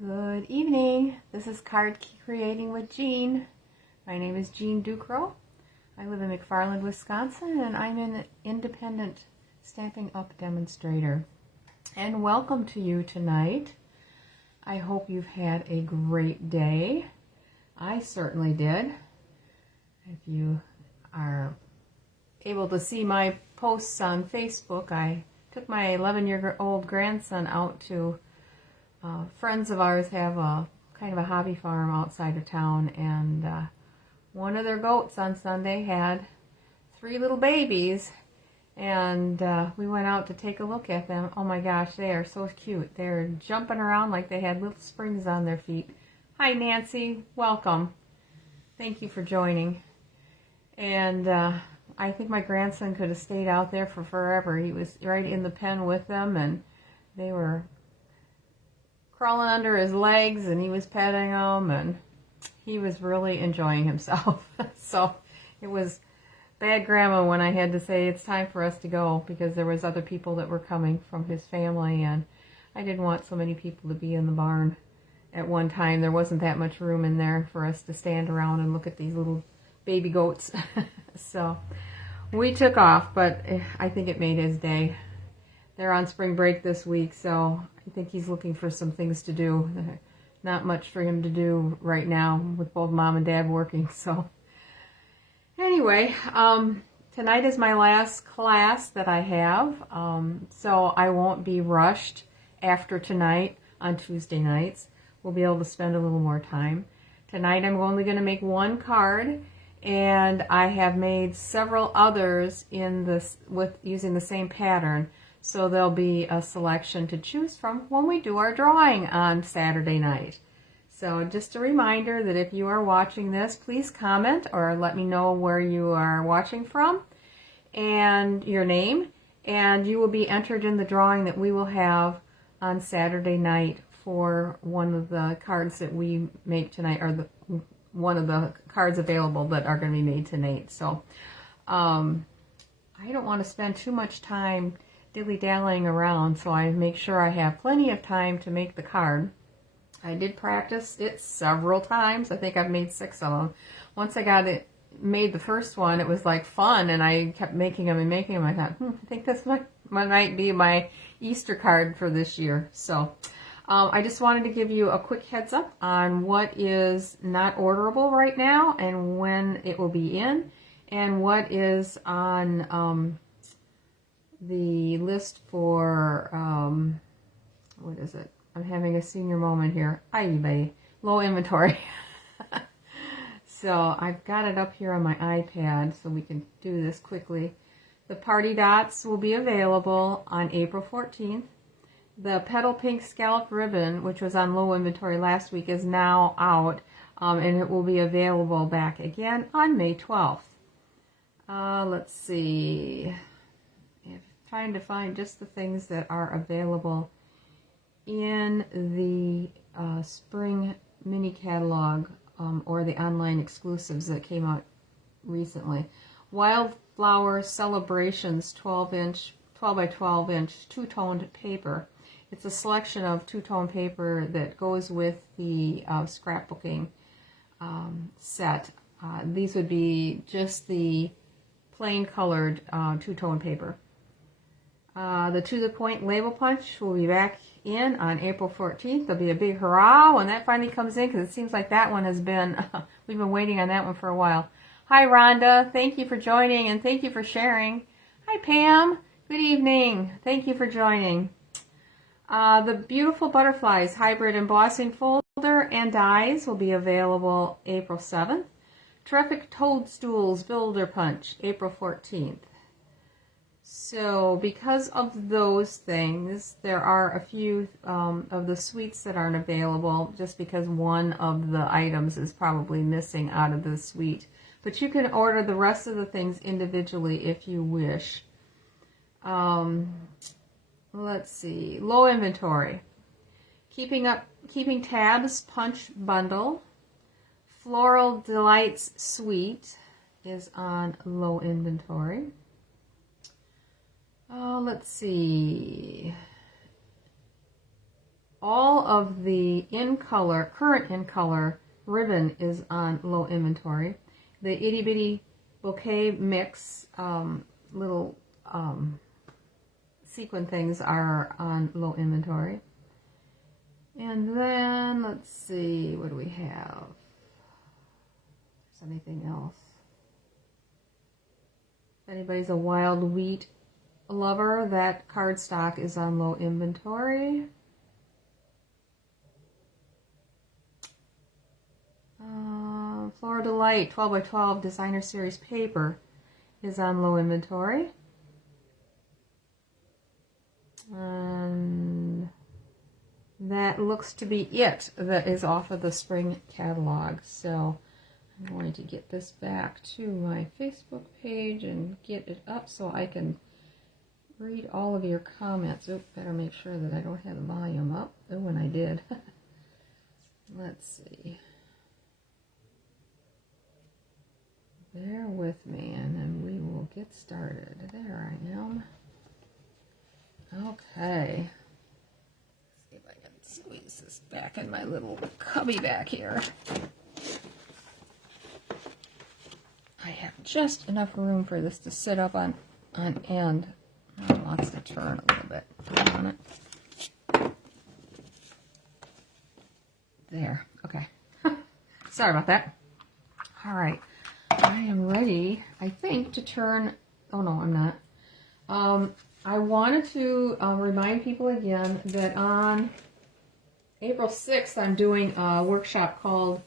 Good evening. This is Card Creating with Jean. My name is Jean Ducro. I live in McFarland, Wisconsin, and I'm an independent Stampin' Up! Demonstrator. And welcome to you tonight. I hope you've had a great day. I certainly did. If you are able to see my posts on Facebook, I took my 11-year-old grandson out to friends of ours have a kind of a hobby farm outside of town, and one of their goats on Sunday had 3 little babies, and we went out to take a look at them. Oh my gosh, they are so cute. They're jumping around like they had little springs on their feet. Hi Nancy, welcome. Thank you for joining. And I think my grandson could have stayed out there for forever. He was right in the pen with them, and they were crawling under his legs, and he was petting them, and he was really enjoying himself. So it was bad grandma when I had to say it's time for us to go, because there was other people that were coming from his family, and I didn't want so many people to be in the barn at one time. There wasn't that much room in there for us to stand around and look at these little baby goats. So we took off, but I think it made his day. They're on spring break this week, so I think he's looking for some things to do. Not much for him to do right now with both mom and dad working. So anyway, tonight is my last class that I have, so I won't be rushed after tonight on Tuesday nights. We'll be able to spend a little more time. Tonight I'm only going to make one card, and I have made several others in this using the same pattern. So there'll be a selection to choose from when we do our drawing on Saturday night. So just a reminder that if you are watching this, please comment or let me know where you are watching from and your name, and you will be entered in the drawing that we will have on Saturday night for one of the cards that we make tonight, or one of the cards available that are going to be made tonight. So I don't want to spend too much time dilly-dallying around, so I make sure I have plenty of time to make the card. I did practice it several times. I think I've made 6 of them. Once I got it made, the first one, it was like fun, and I kept making them and making them. I thought, I think this might be my Easter card for this year. So I just wanted to give you a quick heads up on what is not orderable right now and when it will be in, and what is on the list for, what is it? I'm having a senior moment here. eBay, low inventory. So I've got it up here on my iPad so we can do this quickly. The party dots will be available on April 14th. The Petal Pink Scallop Ribbon, which was on low inventory last week, is now out, and it will be available back again on May 12th. Let's see. Trying to find just the things that are available in the spring mini catalog, or the online exclusives that came out recently. Wildflower Celebrations 12 by 12 inch two-toned paper. It's a selection of two-tone paper that goes with the scrapbooking set. These would be just the plain colored two-tone paper. The To The Point Label Punch will be back in on April 14th. There'll be a big hurrah when that finally comes in, because it seems like that one has been, we've been waiting on that one for a while. Hi Rhonda, thank you for joining and thank you for sharing. Hi Pam, good evening. Thank you for joining. The Beautiful Butterflies Hybrid Embossing Folder and Dies will be available April 7th. Terrific Toadstools Builder Punch, April 14th. So because of those things, there are a few of the suites that aren't available, just because one of the items is probably missing out of the suite. But you can order the rest of the things individually if you wish. Let's see, low inventory. Keeping Tabs Punch Bundle. Floral Delights Suite is on low inventory. Let's see. all of the current in color ribbon is on low inventory. The itty bitty bouquet mix little sequin things are on low inventory. And then let's see, what do we have? Is there anything else? If anybody's a wild wheat lover, that cardstock is on low inventory. Flora Delight 12 by 12 designer series paper is on low inventory. And that looks to be it that is off of the spring catalog. So I'm going to get this back to my Facebook page and get it up so I can read all of your comments. Oop, better make sure that I don't have the volume up. Oh, and I did. Let's see. Bear with me and then we will get started. There I am. Okay. Let's see if I can squeeze this back in my little cubby back here. I have just enough room for this to sit up on end. Oh, it wants to turn a little bit. On it. There. Okay. Sorry about that. All right. I am ready, I think, to turn... Oh, no, I'm not. I wanted to remind people again that on April 6th, I'm doing a workshop called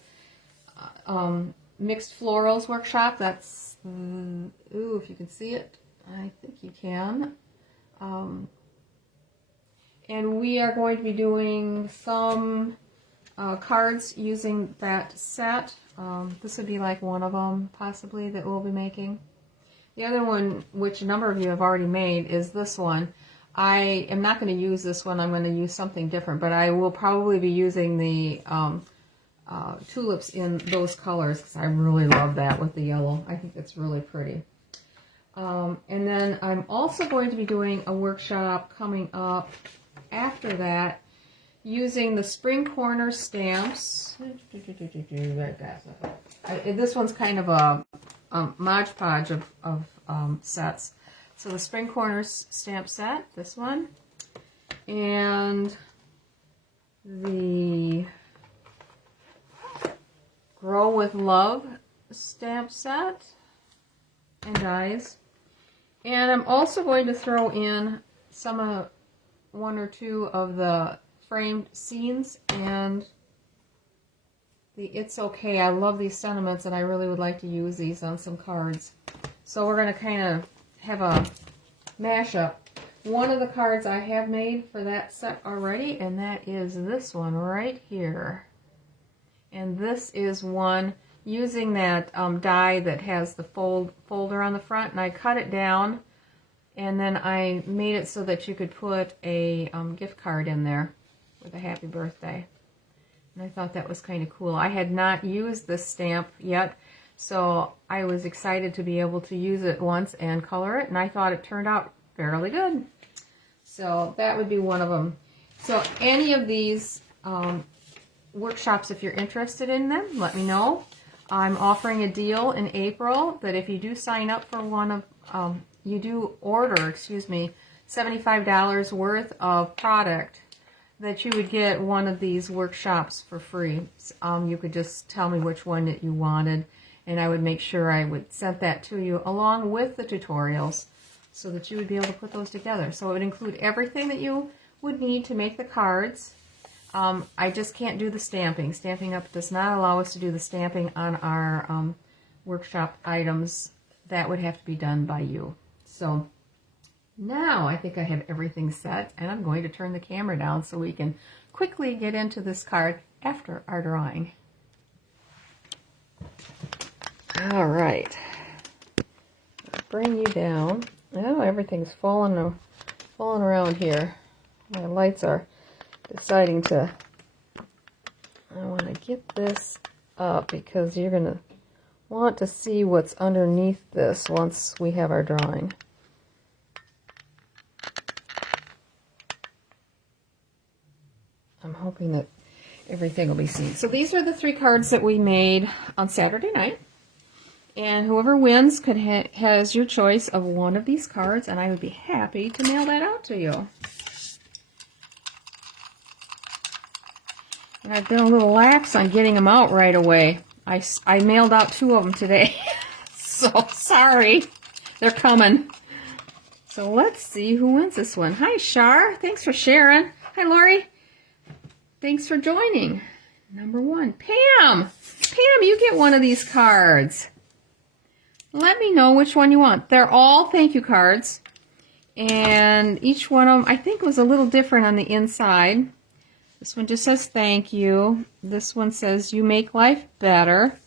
Mixed Florals Workshop. That's... ooh, if you can see it. I think you can. And we are going to be doing some cards using that set. This would be like one of them, possibly, that we'll be making. The other one, which a number of you have already made, is this one. I am not going to use this one. I'm going to use something different, but I will probably be using the tulips in those colors because I really love that with the yellow. I think it's really pretty. And then I'm also going to be doing a workshop coming up after that using the Spring Corner stamps. This one's kind of a Mod Podge of sets. So the Spring Corners stamp set, this one, and the Grow with Love stamp set and dies. And I'm also going to throw in one or two of the framed scenes and the It's Okay. I love these sentiments and I really would like to use these on some cards. So we're going to kind of have a mashup. One of the cards I have made for that set already, and that is this one right here. And this is one using that die that has the folder on the front, and I cut it down and then I made it so that you could put a gift card in there with a happy birthday. And I thought that was kind of cool. I had not used this stamp yet, so I was excited to be able to use it once and color it, and I thought it turned out fairly good. So that would be one of them. So any of these workshops, if you're interested in them, let me know. I'm offering a deal in April that if you do sign up for one of, you do order, $75 worth of product, that you would get one of these workshops for free. You could just tell me which one that you wanted, and I would make sure I would send that to you along with the tutorials so that you would be able to put those together. So it would include everything that you would need to make the cards. I just can't do the stamping. Stampin' Up! Does not allow us to do the stamping on our workshop items. That would have to be done by you. So now I think I have everything set, and I'm going to turn the camera down so we can quickly get into this card after our drawing. All right. I'll bring you down. Oh, everything's falling around here. My lights are deciding to... I want to get this up because you're going to want to see what's underneath this once we have our drawing. I'm hoping that everything will be seen. So these are the 3 cards that we made on Saturday night. And whoever wins has your choice of one of these cards, and I would be happy to mail that out to you. And I've been a little lax on getting them out right away. I mailed out 2 of them today. So, sorry. They're coming. So, let's see who wins this one. Hi, Shar. Thanks for sharing. Hi, Lori. Thanks for joining. Number 1. Pam. Pam, you get one of these cards. Let me know which one you want. They're all thank you cards. And each one of them, I think, was a little different on the inside. This one just says thank you. This one says you make life better.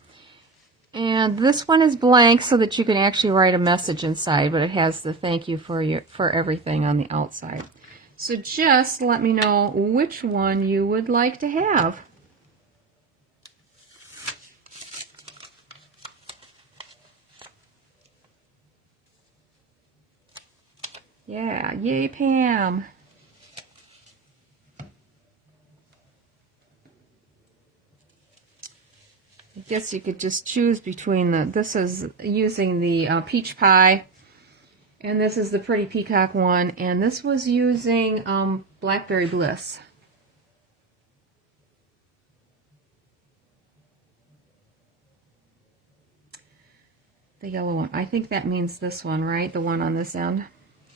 And this one is blank so that you can actually write a message inside, but it has the thank you for everything on the outside. So just let me know which one you would like to have. Yeah, yay, Pam. I guess you could just choose between this is using the peach pie, and this is the pretty peacock one, and this was using blackberry bliss. The yellow one. I think that means this one, right? The one on this end.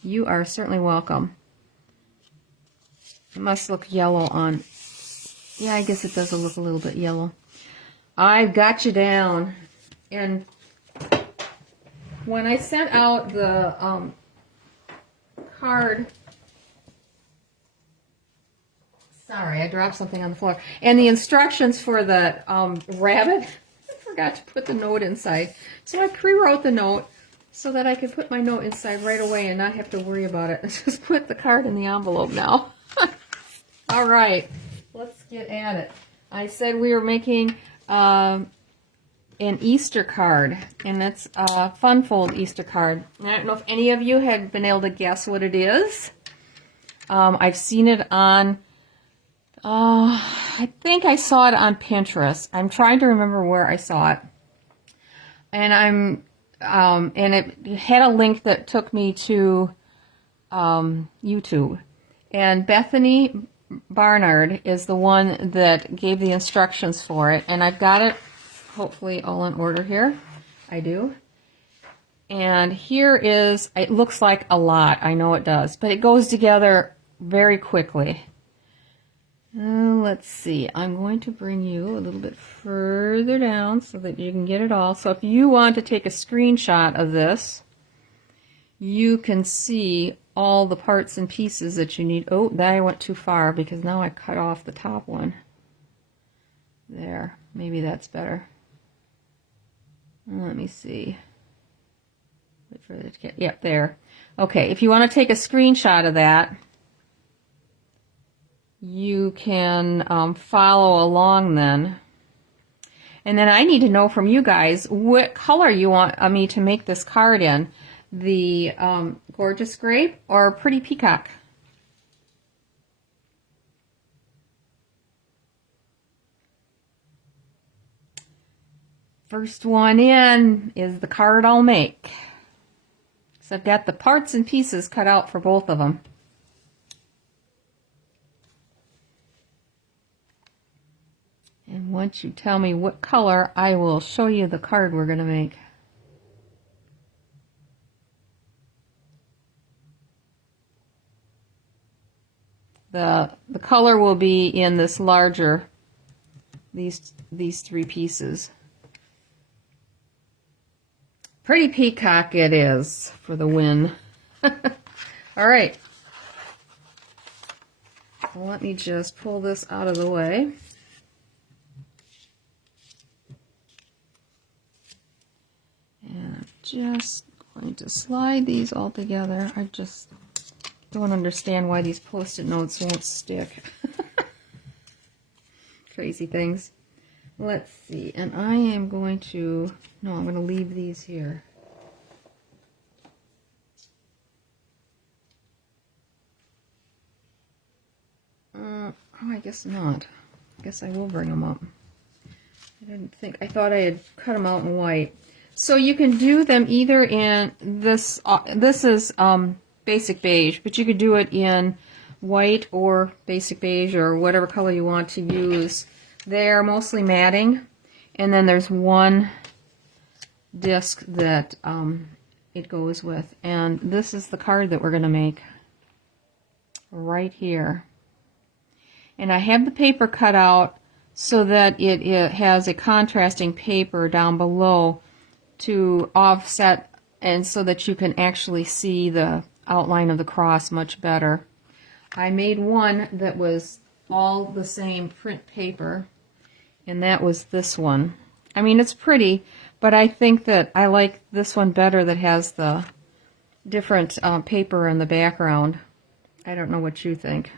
You are certainly welcome. It must look yellow on... Yeah, I guess it does look a little bit yellow. I've got you down. And when I sent out the card... Sorry, I dropped something on the floor. And the instructions for the rabbit, I forgot to put the note inside. So I pre-wrote the note so that I could put my note inside right away and not have to worry about it. Just put the card in the envelope now. All right, let's get at it. I said we were making an Easter card, and it's a Fun Fold Easter card. I don't know if any of you had been able to guess what it is. I've seen it on, I think I saw it on Pinterest. I'm trying to remember where I saw it. And and it had a link that took me to YouTube. And Bethany Barnard is the one that gave the instructions for it, and I've got it hopefully all in order here. I do. And here is, it looks like a lot, I know it does, but it goes together very quickly. Let's see, I'm going to bring you a little bit further down so that you can get it all. So if you want to take a screenshot of this, you can see all the parts and pieces that you need. Oh, that I went too far because now I cut off the top one. There, maybe that's better. Let me see. Wait for it to get, yep, there. Okay, if you want to take a screenshot of that, you can follow along then. And then I need to know from you guys what color you want me to make this card in. The Gorgeous Grape or Pretty Peacock? First one in is the card I'll make. So I've got the parts and pieces cut out for both of them. And once you tell me what color, I will show you the card we're going to make. The color will be in this larger, these 3 pieces. Pretty Peacock it is for the win. All right. So let me just pull this out of the way. And I'm just going to slide these all together. I just don't understand why these Post-it notes won't stick. Crazy things. Let's see, and I am going to, no, I'm going to leave these here. Oh, I I guess not. I guess I will bring them up. I didn't think, I thought I had cut them out in white. So you can do them either in this, this is basic beige, but you could do it in white or basic beige or whatever color you want to use. They're mostly matting, and then there's one disc that it goes with. And this is the card that we're going to make right here. And I have the paper cut out so that it has a contrasting paper down below to offset, and so that you can actually see the outline of the cross much better. I made one that was all the same print paper, and that was this one. I mean, it's pretty, but I think that I like this one better that has the different paper in the background. I don't know what you think.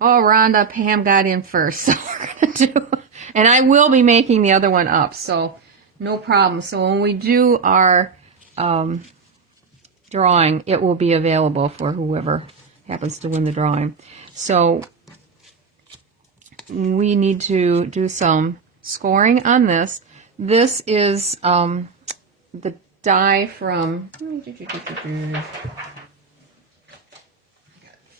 Oh, Rhonda, Pam got in first, so we're going to do, and I will be making the other one up, so no problem. So when we do our drawing, it will be available for whoever happens to win the drawing. So we need to do some scoring on this. This is the die from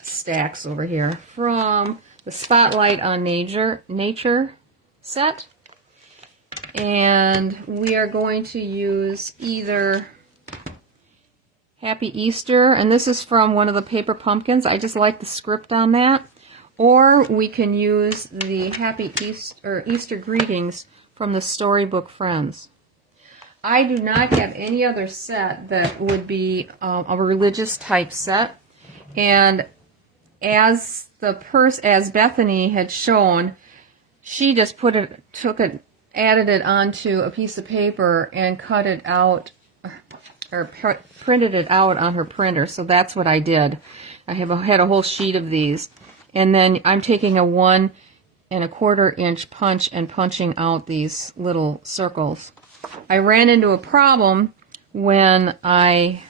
stacks over here from the Spotlight on Nature set, and we are going to use either Happy Easter, and this is from one of the paper pumpkins. I just like the script on that. Or we can use the Happy Easter Greetings from the Storybook Friends. I do not have any other set that would be a religious type set, and as Bethany had shown, she just added it onto a piece of paper and cut it out, or printed it out on her printer. So that's what I did. I had a whole sheet of these, and then I'm taking a 1 1/4 inch punch and punching out these little circles. I ran into a problem when I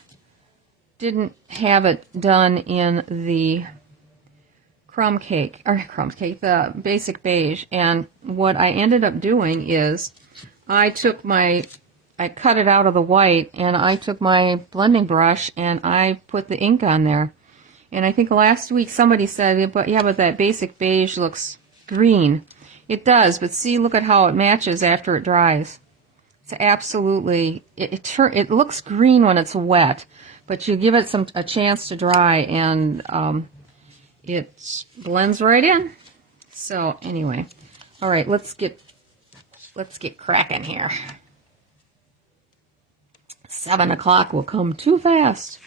didn't have it done in the the basic beige, and what I ended up doing is I cut it out of the white, and I took my blending brush and I put the ink on there. And I think last week somebody said, but that basic beige looks green. It does, but see, look at how it matches after it dries. It's absolutely, it looks green when it's wet, but you give it a chance to dry, and it blends right in. So anyway, all right, let's get cracking here. 7 o'clock will come too fast.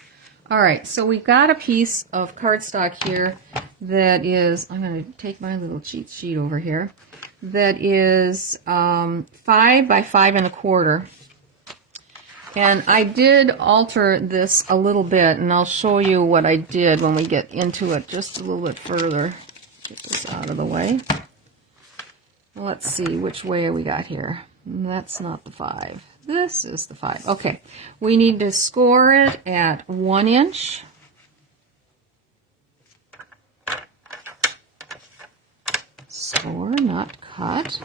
All right, so we've got a piece of cardstock here that is, I'm going to take my little cheat sheet over here, that is 5 by 5 1/4. And I did alter this a little bit, and I'll show you what I did when we get into it just a little bit further. Get this out of the way. Let's see, which way we got here. That's not the 5. This is the 5. Okay, we need to score it at 1 inch. Score, not cut.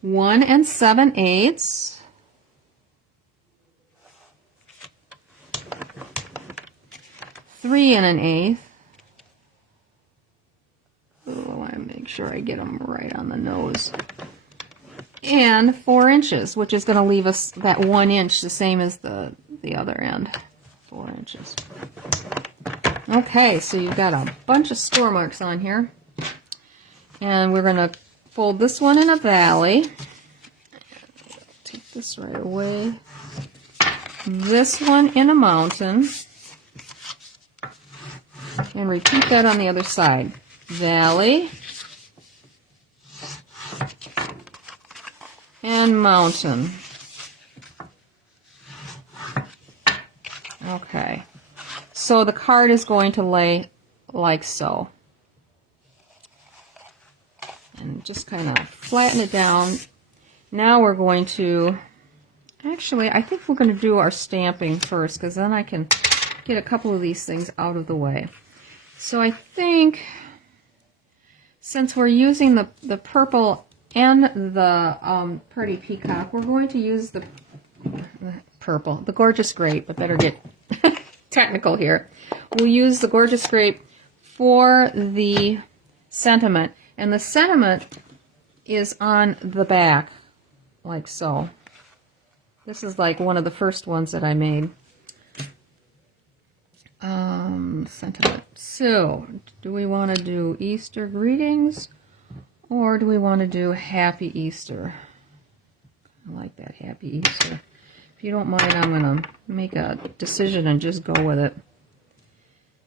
1 7/8. 3 1/8. Oh, I want to make sure I get them right on the nose. And 4 inches, which is going to leave us that 1 inch, the same as the other end. 4 inches. Okay, so you've got a bunch of score marks on here. And we're going to fold this one in a valley. Take this right away. This one in a mountain. And repeat that on the other side. Valley. And mountain. Okay. So the card is going to lay like so. And just kind of flatten it down. Now we're going to, actually, I think we're going to do our stamping first, because then I can get a couple of these things out of the way. So I think since we're using the purple and the Pretty Peacock, we're going to use the purple, the Gorgeous Grape, but better get technical here. We'll use the Gorgeous Grape for the sentiment, and the sentiment is on the back, like so. This is like one of the first ones that I made. Sentiment. So, do we want to do Easter greetings, or do we want to do Happy Easter? I like that, Happy Easter. If you don't mind, I'm going to make a decision and just go with it.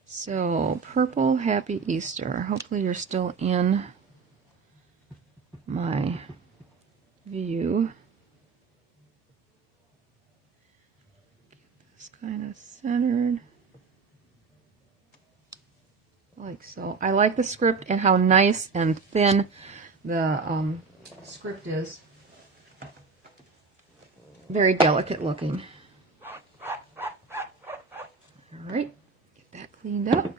So, purple, Happy Easter. Hopefully you're still in my view. Get this kind of centered. Like so. I like the script and how nice and thin the script is. Very delicate looking. Alright, get that cleaned up.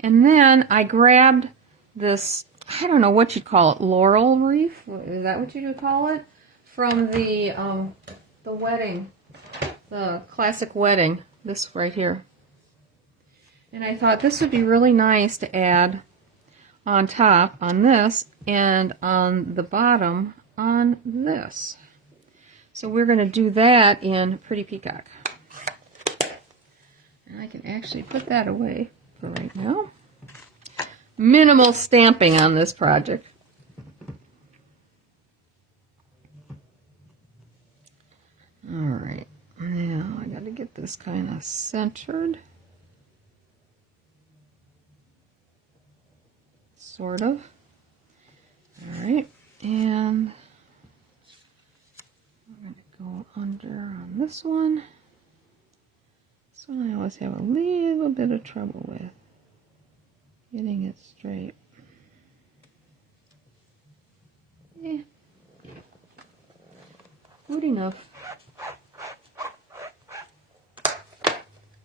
And then I grabbed this, I don't know what you'd call it, laurel wreath? Is that what you would call it? From the wedding, the classic wedding, this right here. And I thought this would be really nice to add on top on this and on the bottom on this. So we're going to do that in Pretty Peacock. And I can actually put that away for right now. Minimal stamping on this project. Alright, now I got to get this kind of centered. Sort of. Alright, and I'm going to go under on this one. This one I always have a little bit of trouble with getting it straight. Yeah. Good enough.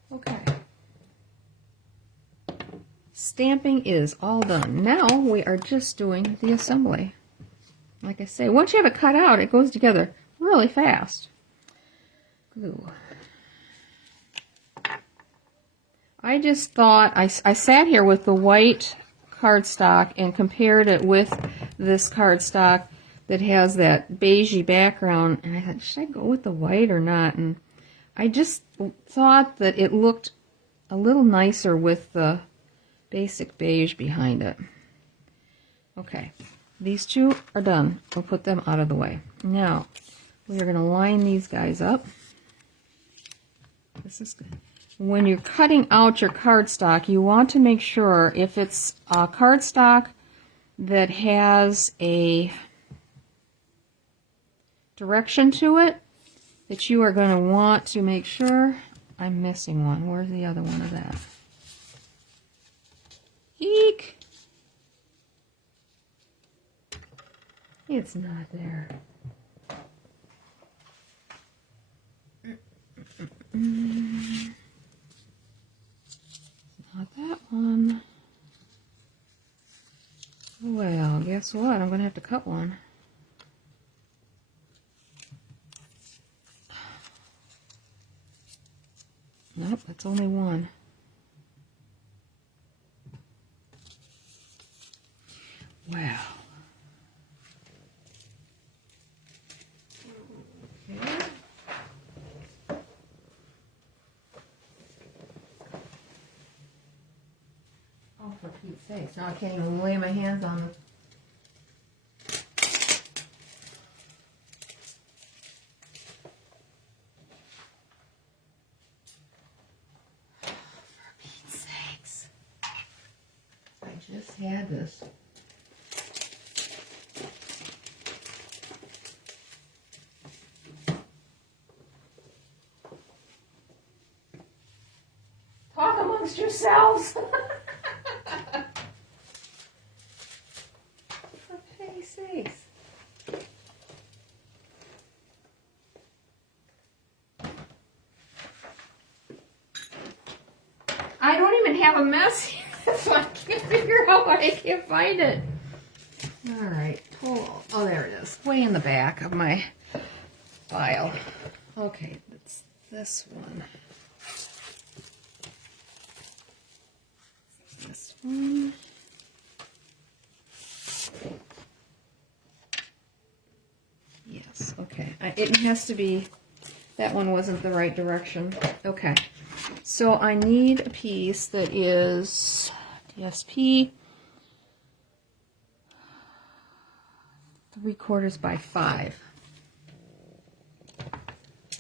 Okay. Stamping is all done. Now we are just doing the assembly. Like I say, once you have it cut out, it goes together really fast. Glue. I just thought, I sat here with the white cardstock and compared it with this cardstock that has that beigey background, and I thought, should I go with the white or not? And I just thought that it looked a little nicer with the basic beige behind it. Okay, these two are done. We'll put them out of the way. Now, we're going to line these guys up. This is good. When you're cutting out your cardstock, you want to make sure if it's a cardstock that has a direction to it, that you are going to want to make sure. I'm missing one. Where's the other one of that? Eek! It's not there. Not that one. Well, guess what? I'm going to have to cut one. Nope, that's only one. Wow. Okay. Oh, for Pete's sakes. Now I can't even lay my hands on the... For Pete's sakes. I just had this. Talk amongst yourselves. For pity's sakes. I don't even have a mess I can't figure out why I can't find it. All right, total. Oh, there it is. Way in the back of my file. Okay, it's this one. This one. Yes, okay. It has to be, that one wasn't the right direction. Okay, so I need a piece that is DSP 3/4 by 5.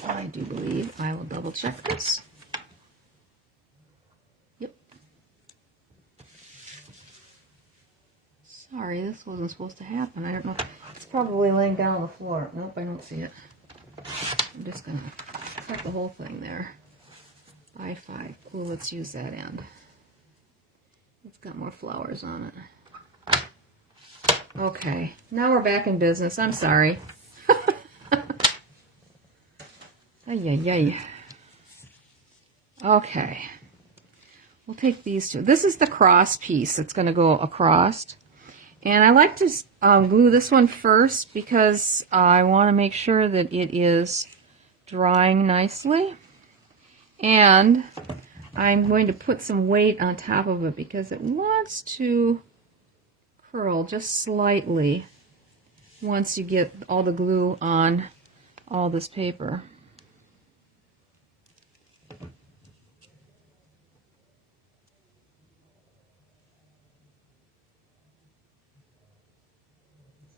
I do believe I will double check this. Yep. Sorry, this wasn't supposed to happen. I don't know. It's probably laying down on the floor. Nope, I don't see it. I'm just gonna cut the whole thing there. By 5. Ooh, let's use that end. It's got more flowers on it. Okay, now we're back in business. I'm sorry. Ay, ay, ay. Okay, we'll take these two. This is the cross piece that's going to go across. And I like to glue this one first because I want to make sure that it is drying nicely. And I'm going to put some weight on top of it because it wants to curl just slightly once you get all the glue on all this paper.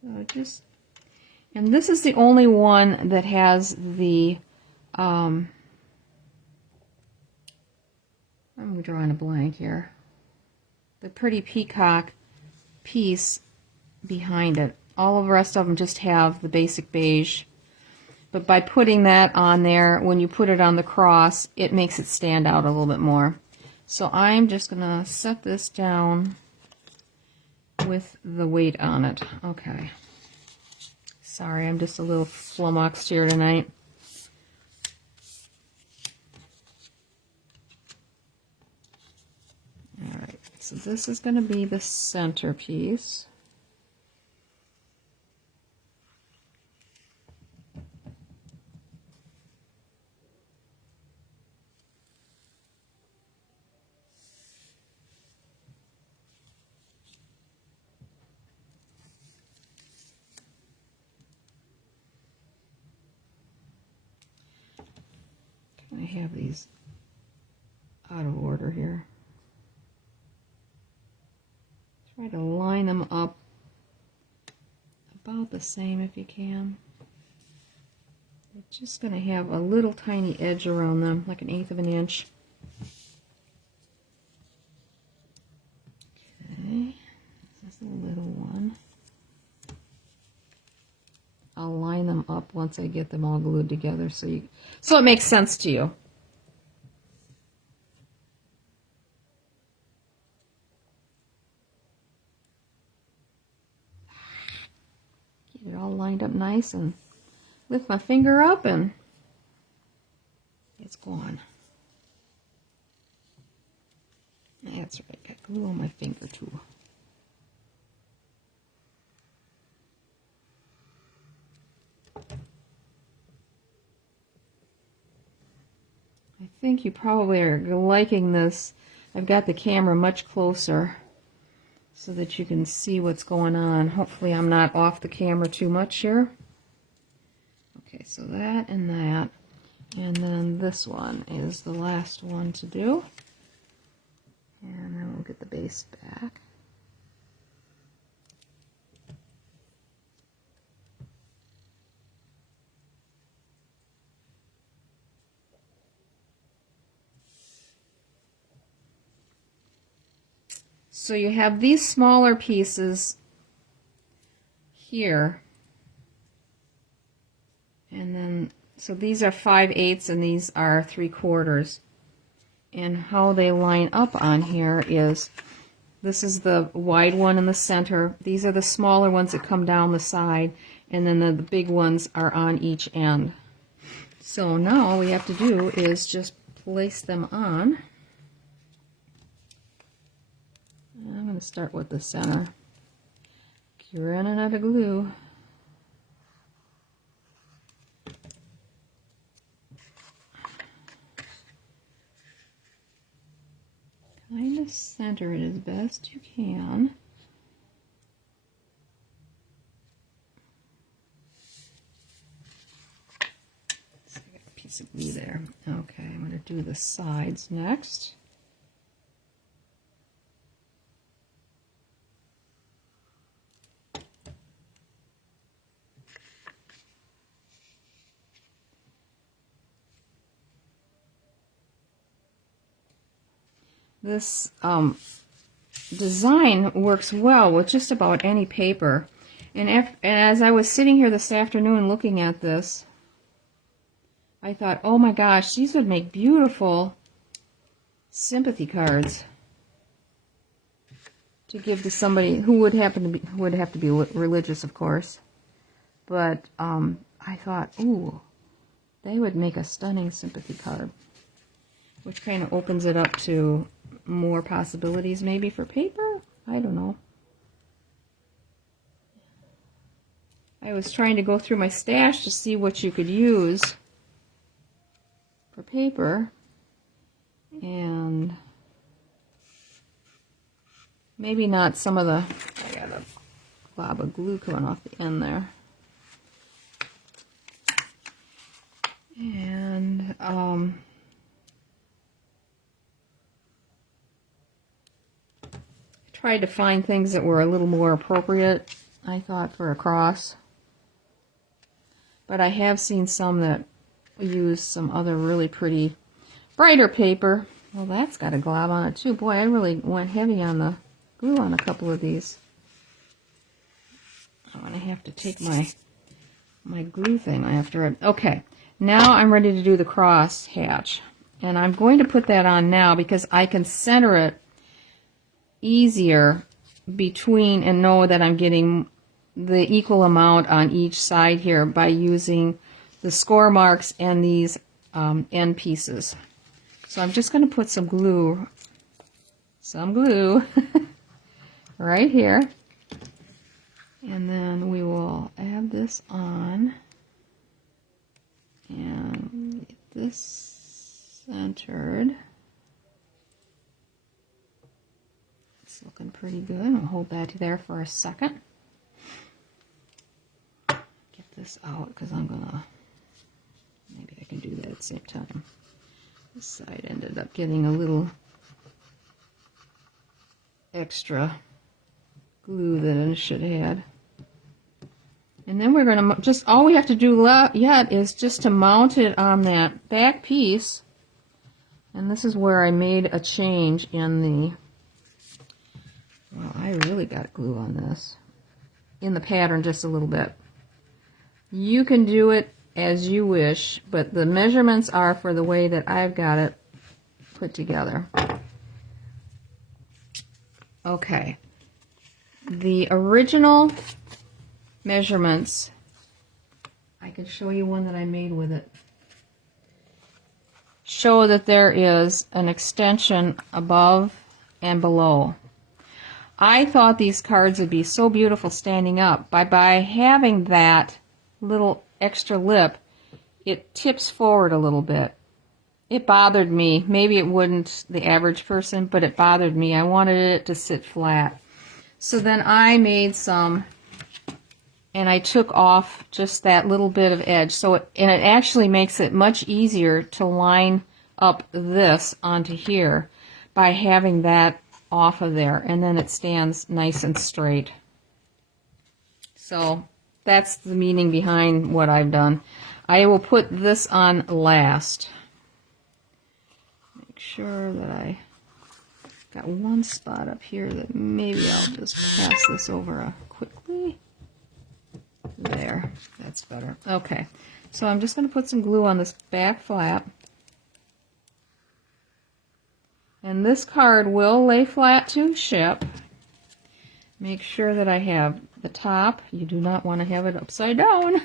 So just, and this is the only one that has the, I'm drawing a blank here, the pretty peacock piece behind it. All of the rest of them just have the basic beige. But by putting that on there, when you put it on the cross, it makes it stand out a little bit more. So I'm just going to set this down with the weight on it. Okay. Sorry, I'm just a little flummoxed here tonight. Alright, so this is going to be the centerpiece. I have these out of order here. Try to line them up about the same if you can. You're just going to have a little tiny edge around them, like 1/8 of an inch. Okay, this is a little one. I'll line them up once I get them all glued together so it makes sense to you. Get it all lined up nice and lift my finger up and it's gone. That's right, got glue on my finger too. I think you probably are liking this. I've got the camera much closer so that you can see what's going on. Hopefully I'm not off the camera too much here. Okay, so that and that. And then this one is the last one to do. And then we'll get the base back. So you have these smaller pieces here, and then so these are 5/8 and these are 3/4. And how they line up on here is, this is the wide one in the center, these are the smaller ones that come down the side, and then the big ones are on each end. So now all we have to do is just place them on. going to start with the center. You're running out of glue. Kind of center it as best you can. So I got a piece of glue there. Okay, I'm going to do the sides next. This design works well with just about any paper. And as I was sitting here this afternoon looking at this, I thought, oh my gosh, these would make beautiful sympathy cards to give to somebody who would have to be religious, of course. But I thought, ooh, they would make a stunning sympathy card, which kind of opens it up to more possibilities maybe for paper. I don't know. I was trying to go through my stash to see what you could use for paper, and maybe not some of the, I got a glob of glue coming off the end there. And tried to find things that were a little more appropriate, I thought, for a cross. But I have seen some that use some other really pretty, brighter paper. Well, that's got a glob on it too. Boy, I really went heavy on the glue on a couple of these. I'm going to have to take my glue thing after it. Okay, now I'm ready to do the cross hatch. And I'm going to put that on now because I can center it easier between and know that I'm getting the equal amount on each side here by using the score marks and these end pieces. So I'm just going to put some glue right here, and then we will add this on and get this centered. It's looking pretty good. I'll hold that there for a second. Get this out because I'm gonna, maybe I can do that at the same time. This side ended up getting a little extra glue than it should have had. And then we're gonna just, all we have to do yet is just to mount it on that back piece. And this is where I made a change in the, well, I really got glue on this, in the pattern just a little bit. You can do it as you wish, but the measurements are for the way that I've got it put together. Okay. The original measurements, I can show you one that I made with it, show that there is an extension above and below. I thought these cards would be so beautiful standing up. By having that little extra lip, it tips forward a little bit. It bothered me. Maybe it wouldn't the average person, but it bothered me. I wanted it to sit flat. So then I made some, and I took off just that little bit of edge. So it actually makes it much easier to line up this onto here by having that off of there, and then it stands nice and straight. So that's the meaning behind what I've done. I will put this on last. Make sure that I got one spot up here that maybe I'll just pass this over quickly. There, that's better. Okay, so I'm just going to put some glue on this back flap. And this card will lay flat to ship. Make sure that I have the top. You do not want to have it upside down.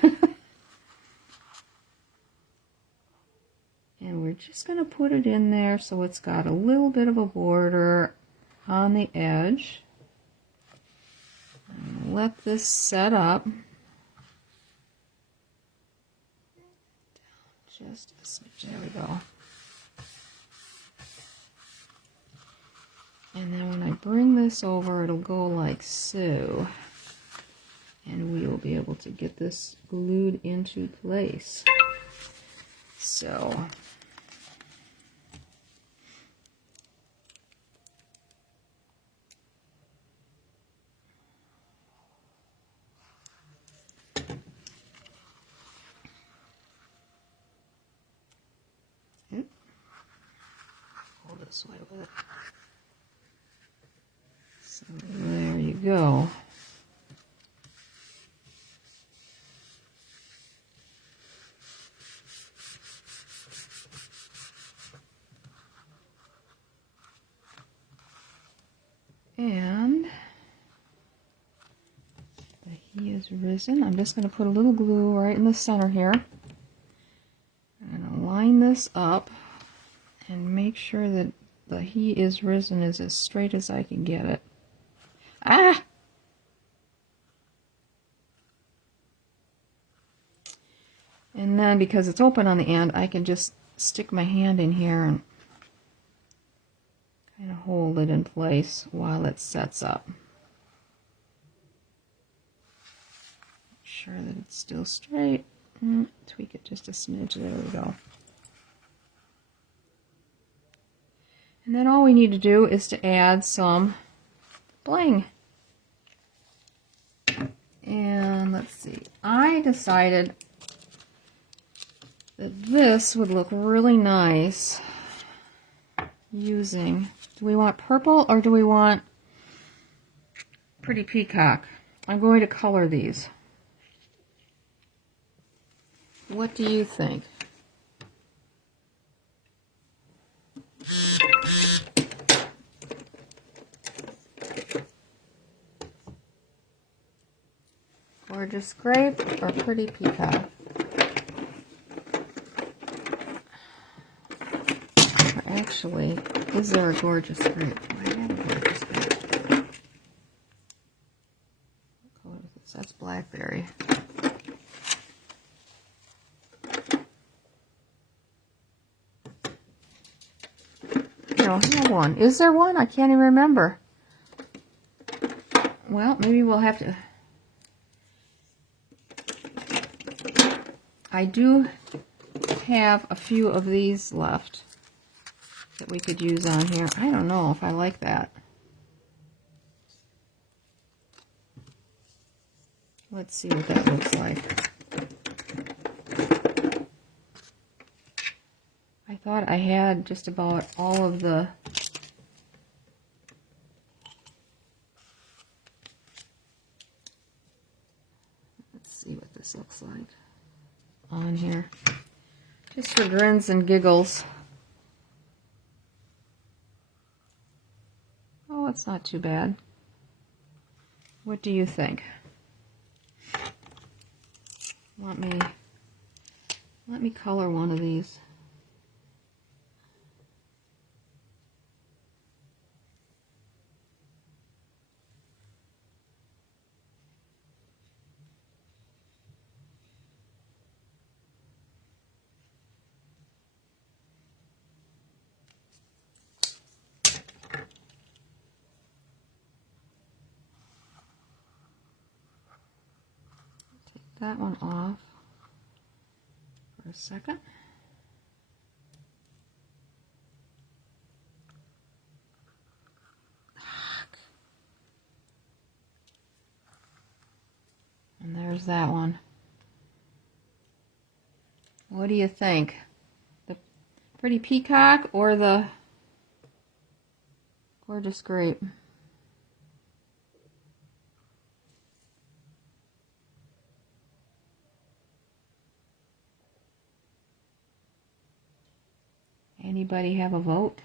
And we're just going to put it in there so it's got a little bit of a border on the edge. Let this set up. Just a smidge. There we go. And then when I bring this over, it'll go like so. And we will be able to get this glued into place. So, go this way with it. So there you go. And the he is risen. I'm just going to put a little glue right in the center here. I'm going to line this up and make sure that the he is risen is as straight as I can get it. Ah! And then because it's open on the end, I can just stick my hand in here and kind of hold it in place while it sets up. Make sure that it's still straight. Tweak it just a smidge. There we go. And then all we need to do is to add some bling. And let's see. I decided that this would look really nice using, do we want purple or do we want Pretty Peacock? I'm going to color these. What do you think? Gorgeous Grape or Pretty Peacock? Actually, is there a Gorgeous Grape? I have a Gorgeous Grape. What color is this? That's blackberry. I don't have one. Is there one? I can't even remember. Well, maybe we'll have to. I do have a few of these left that we could use on here. I don't know if I like that. Let's see what that looks like. I thought I had just about all of the let's see what this looks like on here. Just for grins and giggles. Oh, it's not too bad. What do you think? Let me color one of these. That one off for a second. And there's that one. What do you think? The Pretty Peacock or the Gorgeous Grape? Anybody have a vote?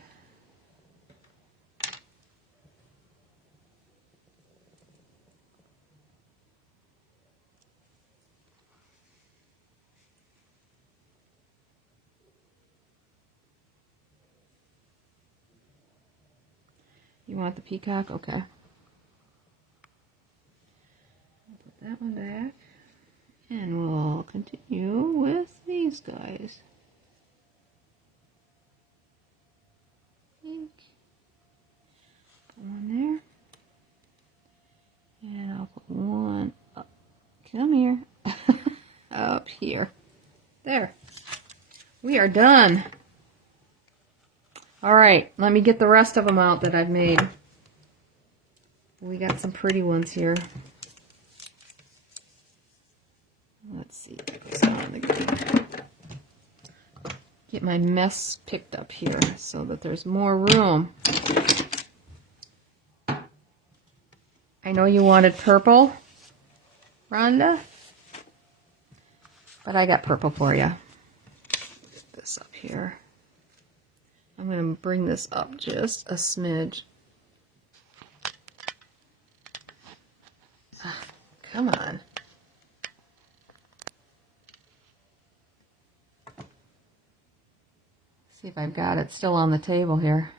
You want the peacock? Okay. guys. Pink. Put one there. And I'll put one up. Come here. Up here. There. We are done. All right, let me get the rest of them out that I've made. We got some pretty ones here. Let's see what goes on the green. Get my mess picked up here so that there's more room. I know you wanted purple, Rhonda, but I got purple for you. Put this up here. I'm going to bring this up just a smidge. Come on. See if I've got it still on the table here.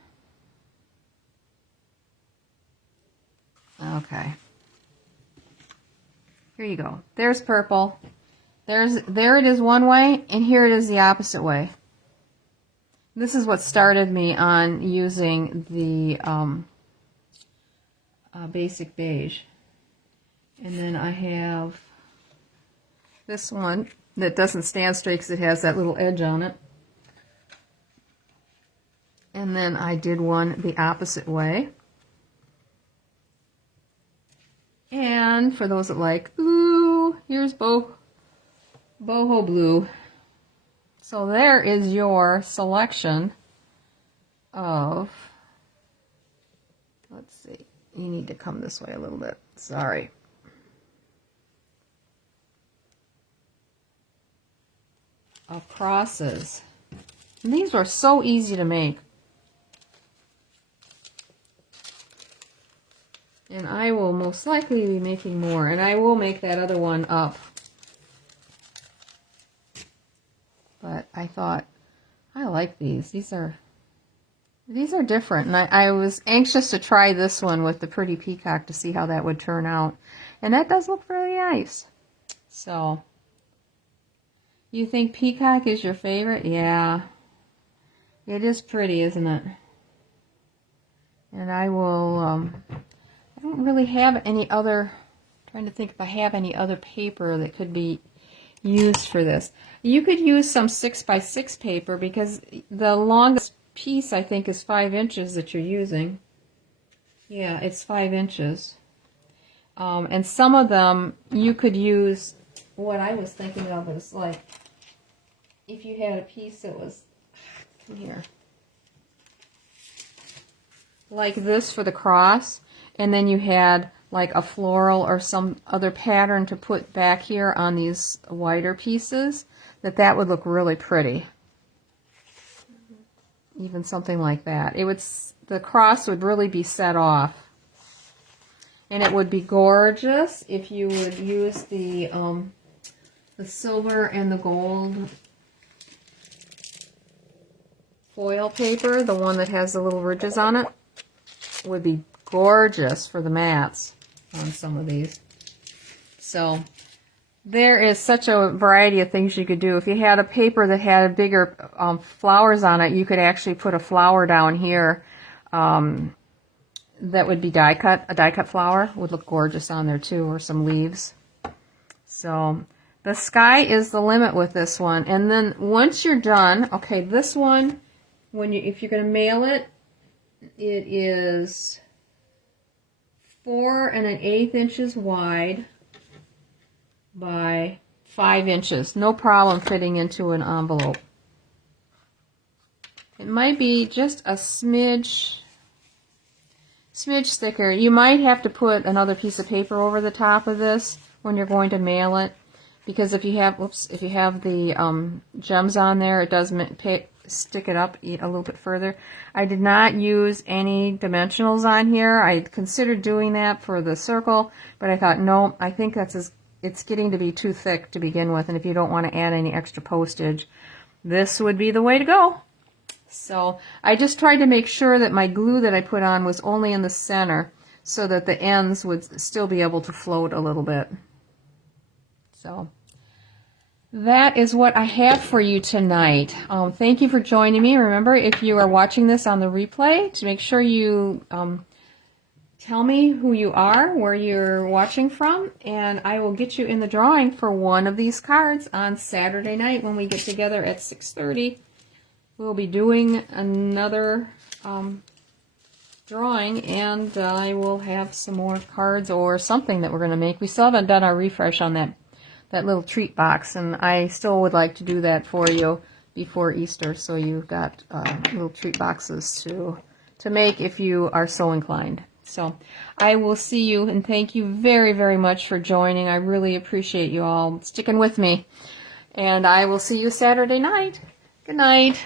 Okay. Here you go. There's purple. There it is one way, and here it is the opposite way. This is what started me on using the basic beige. And then I have this one that doesn't stand straight because it has that little edge on it. And then I did one the opposite way. And for those that like, ooh, here's boho blue. So there is your selection of, let's see, you need to come this way a little bit, sorry. Of crosses. And these were so easy to make. And I will most likely be making more, and I will make that other one up. But I thought, I like these. These are different, and I was anxious to try this one with the pretty peacock to see how that would turn out. And that does look really nice. So, you think peacock is your favorite? Yeah. It is pretty, isn't it? And I will, I don't really have any other, I'm trying to think if I have any other paper that could be used for this. You could use some 6x6 paper because the longest piece I think is 5 inches that you're using. Yeah, it's 5 inches. And some of them you could use, what I was thinking of is like, if you had a piece that was, come here, like this for the cross, and then you had like a floral or some other pattern to put back here on these wider pieces, that would look really pretty. Even something like that. It would, the cross would really be set off. And it would be gorgeous if you would use the silver and the gold foil paper, the one that has the little ridges on it. Would be gorgeous for the mats on some of these. So there is such a variety of things you could do. If you had a paper that had bigger flowers on it, you could actually put a flower down here that would be die cut. A die cut flower would look gorgeous on there too, or some leaves. So the sky is the limit with this one. And then once you're done, okay, this one, if you're going to mail it, it is 4 1/8 inches wide by 5 inches. No problem fitting into an envelope. It might be just a smidge thicker. You might have to put another piece of paper over the top of this when you're going to mail it, because if you have, if you have the gems on there, it does stick it up a little bit further. I did not use any dimensionals on here. I considered doing that for the circle, but I thought, no, I think it's getting to be too thick to begin with, and if you don't want to add any extra postage, this would be the way to go. So I just tried to make sure that my glue that I put on was only in the center so that the ends would still be able to float a little bit. So that is what I have for you tonight. Thank you for joining me. Remember, if you are watching this on the replay, to make sure you tell me who you are, where you're watching from, and I will get you in the drawing for one of these cards on Saturday night when we get together at 6:30. We'll be doing another drawing, and I will have some more cards or something that we're going to make. We still haven't done our refresh on that little treat box, and I still would like to do that for you before Easter, so you've got little treat boxes to make if you are so inclined. So I will see you, and thank you very, very much for joining. I really appreciate you all sticking with me, and I will see you Saturday night. Good night.